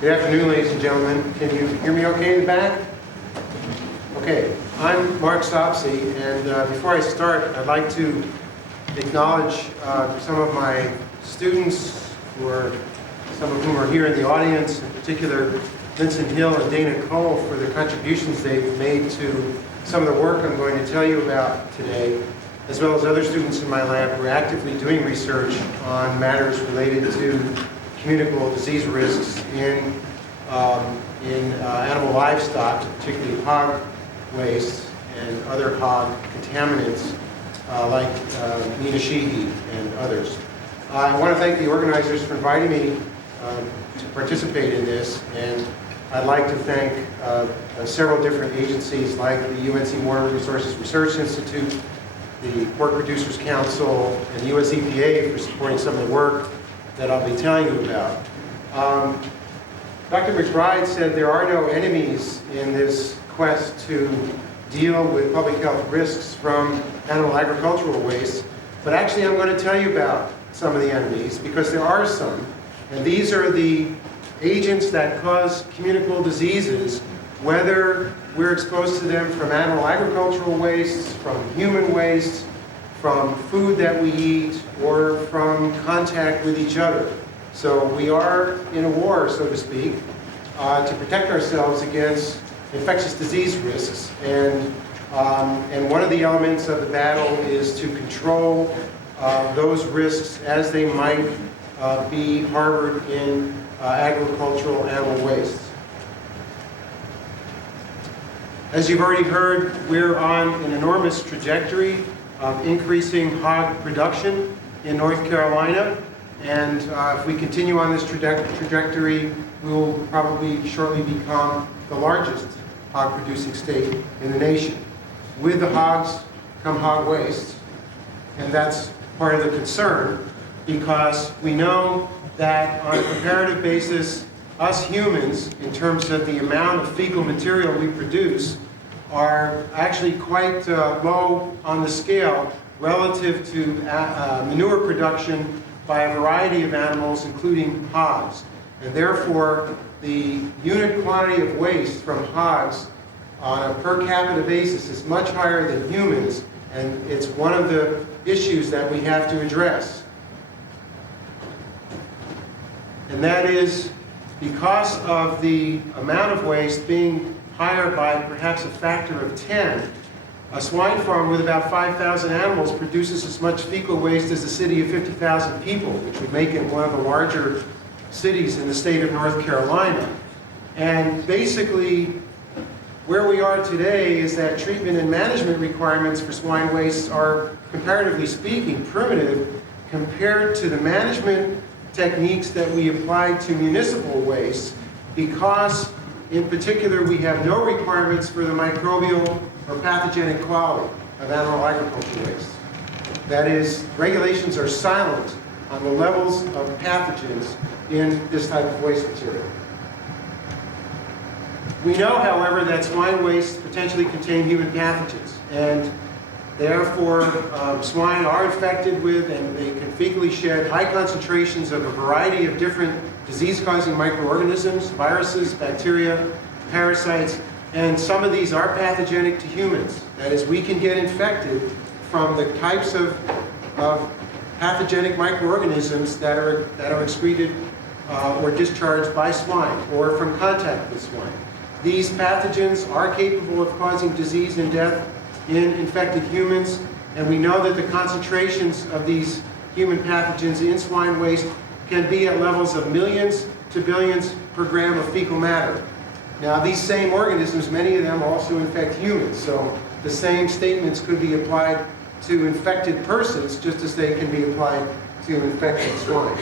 Good afternoon, ladies and gentlemen. Can you hear me okay in the back? Okay, I'm Mark Stopsey, and before I start, I'd like to acknowledge some of my students, some of whom are here in the audience, in particular Vincent Hill and Dana Cole, for the contributions they've made to some of the work I'm going to tell you about today, as well as other students in my lab who are actively doing research on matters related to communicable disease risks in animal livestock, particularly hog waste and other hog contaminants like Sheehy and others. I want to thank the organizers for inviting me to participate in this, and I'd like to thank several different agencies like the UNC Water Resources Research Institute, the Pork Producers Council, and the US EPA for supporting some of the work that I'll be telling you about. Dr. McBride said there are no enemies in this quest to deal with public health risks from animal agricultural waste, but actually I'm going to tell you about some of the enemies because there are some, and these are the agents that cause communicable diseases, whether we're exposed to them from animal agricultural wastes, from human waste, from food that we eat, or from contact with each other. So we are in a war, so to speak, to protect ourselves against infectious disease risks. And one of the elements of the battle is to control those risks as they might be harbored in agricultural animal waste. As you've already heard, we're on an enormous trajectory of increasing hog production in North Carolina, and if we continue on this trajectory, we will probably shortly become the largest hog producing state in the nation. With the hogs come hog waste, and that's part of the concern because we know that on a comparative basis, us humans, in terms of the amount of fecal material we produce, are actually quite low on the scale relative to manure production by a variety of animals, including hogs. And therefore, the unit quantity of waste from hogs on a per capita basis is much higher than humans, and it's one of the issues that we have to address. And that is because of the amount of waste being higher by perhaps a factor of 10, a swine farm with about 5,000 animals produces as much fecal waste as a city of 50,000 people, which would make it one of the larger cities in the state of North Carolina. And basically, where we are today is that treatment and management requirements for swine waste are, comparatively speaking, primitive compared to the management techniques that we apply to municipal waste, because in particular we have no requirements for the microbial or pathogenic quality of animal agriculture waste. That is, regulations are silent on the levels of pathogens in this type of waste material. We know, however, that swine waste potentially contain human pathogens, and therefore swine are infected with and they can fecally shed high concentrations of a variety of different disease-causing microorganisms, viruses, bacteria, parasites, and some of these are pathogenic to humans. That is, we can get infected from the types of pathogenic microorganisms that are excreted or discharged by swine or from contact with swine. These pathogens are capable of causing disease and death in infected humans, and we know that the concentrations of these human pathogens in swine waste can be at levels of millions to billions per gram of fecal matter. Now, these same organisms, many of them also infect humans, so the same statements could be applied to infected persons just as they can be applied to infected swine.